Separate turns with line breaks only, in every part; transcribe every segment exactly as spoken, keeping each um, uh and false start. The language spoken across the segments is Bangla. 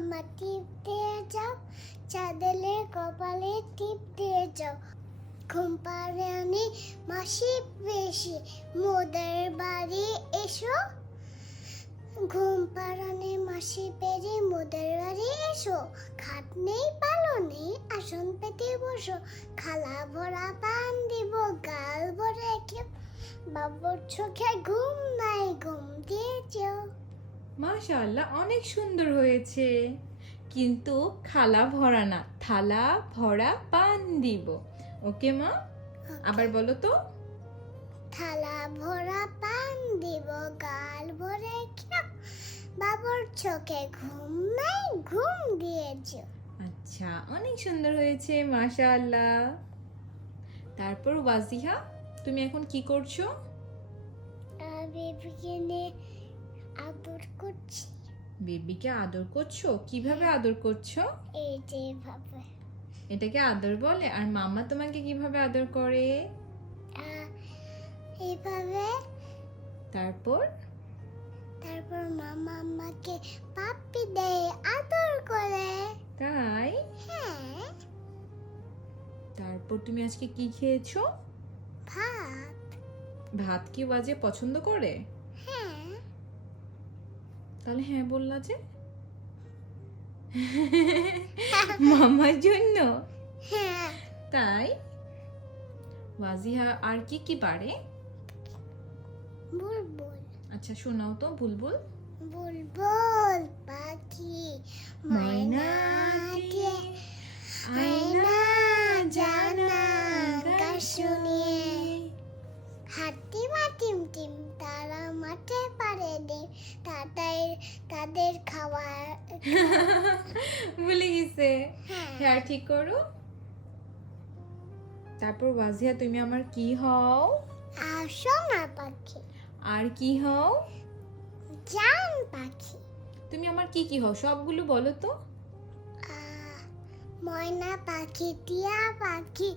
মামা টিপ দিয়ে যাও, চাঁদেলে কপালে টিপ দিয়ে যাও। ঘুম পাড়ানি মাসি বেশি, মোদের বাড়ি এসো। ঘুম পাড়ানি মাসি পেরে মোদের বাড়ি এসো। খাট নেই পালো নেই আসন পেতে বসো। খালা ভরা পান দিব গাল ভরে খেও। বাবুর চোখে ঘুম নাই ঘুম দিয়ে যাও।
মাশাআল্লাহ, অনেক সুন্দর হয়েছে, কিন্তু খালা ভরা না, থালা ভরা পান দিব। ওকে মা, আবার বলো তো।
থালা ভরা পান দিব গাল ভরে খেও। বাবুর চোখে ঘুম নাই ঘুম দিয়ে যাও।
আচ্ছা, অনেক সুন্দর হয়েছে, মাশাআল্লাহ। তারপর ওয়াজিহা, তুমি এখন কি করছো?
বেবিকে নিয়ে আদর করছি।
বেবিকে আদর করছো? কিভাবে আদর করছো?
এই যে ভাবে
এটাকে আদর বলে? আর মাম্মা তোমাকে কিভাবে আদর করে?
এইভাবে।
তারপর
তারপর মামা আমাকে পাপ্পি দেয়, আদর করে।
তাই?
হ্যাঁ।
তারপর তুমি আজকে কি খেয়েছো?
ভাত।
ভাত কি ওয়াজে পছন্দ করে?
হ্যাঁ।
তাহলে হ্যাঁ বললা যে? মামার জন্য?
হ্যাঁ।
তাই? ওয়াজিহা আর কি কি পারে?
বুলবুল।
আচ্ছা শোনাও তো বুলবুল।
বুলবুল পাখি ময়না দিয়ে আয়না জানা গান শুনিয়ে। হাতি মা টিম টিম তারা মাঠে পারে দে তাদের তাদের খাবার।
ভুলে গেছে।
হ্যাঁ।
হ্যাঁ ঠিক করো। তারপর ওয়াজিহা তুমি আমার কি হও?
আর সোনা পাখি।
আর কি হও?
জান পাখি।
তুমি আমার কি কি হও সবগুলো বলো তো।
আহ, ময়না পাখি টিয়া পাখি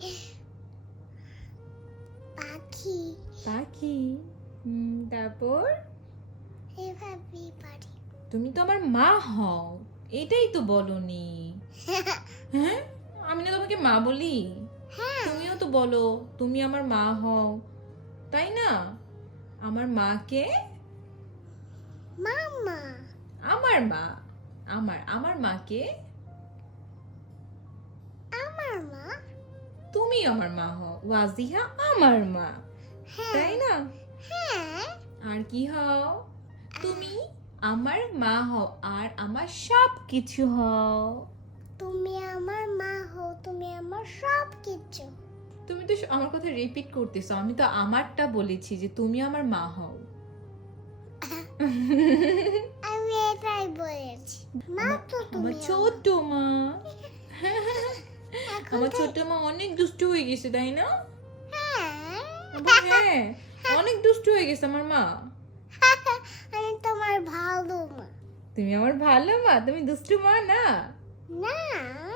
পাখি
পাখি। হুম, তারপর
এভাবেই পারি।
তুমি তো আমার মা হও, এটাই তো বলনি। হ্যাঁ, আমি না তোমাকে মা বলি?
হ্যাঁ।
তুমিও তো বলো তুমি আমার মা হও, তাই না? আমার মাকে
মামা।
আমার মা, আমার আমার মাকে
আমার মা।
তুমি আমার মা হও। ওয়াজিহা আমার মা,
হ্যাঁ।
তাই না?
হ্যাঁ।
আর কি হও? তুমি আমার মা হও আর আমার সব কিছু হও।
তুমি আমার মা হও, তুমি আমার সব কিছু।
তুমি তো আমার কথা রিপিট করতেছো, আমি তো আমারটা বলেছি যে তুমি আমার মা হও।
আমি এটাই বলেছি। মা তো
আমার
তুমি
ছোট মা।
এখন
আমার
তো-
ছোট মা অনেক দুষ্টু হয়ে গেছে, তাই না?
হ্যাঁ।
আবার হ্যাঁ, অনেক দুষ্টু হয়ে গেছে আমার মা।
আমি তোমার ভালো মা।
তুমি আমার ভালো মা, তুমি দুষ্টু মা না।
না